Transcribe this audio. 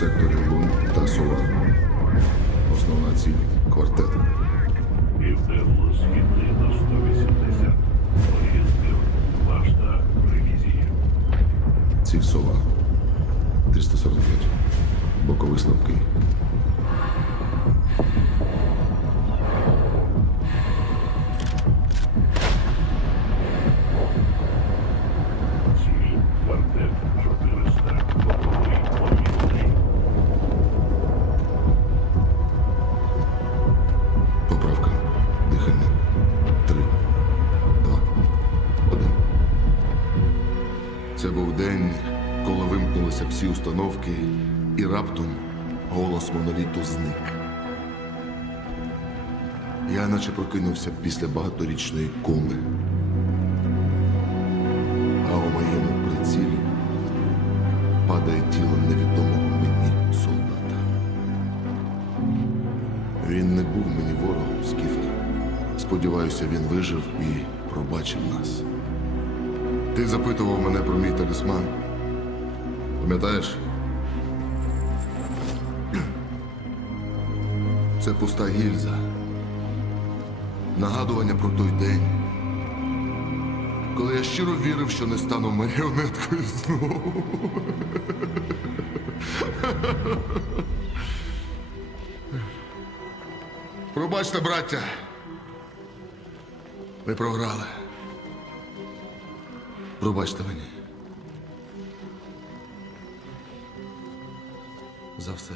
секторі лун та Солар. Основна ціль квартет. Південно-східний на 180. Орієнтир Важта ревізії. Ціль Солар. 345. Бокові слабкий. Це був день, коли вимкнулися всі установки, і раптом голос моноліту зник. Я наче прокинувся після багаторічної коми. А у моєму прицілі падає тіло невідомого мені солдата. Він не був мені ворогом, Скіфе. Сподіваюся, він вижив і пробачив нас. Ти запитував мене про мій талісман. Пам'ятаєш? Це пуста гільза. Нагадування про той день, коли я щиро вірив, що не стану маріонеткою знову. Пробачте, браття. Ви програли. Пробачте мені. За все.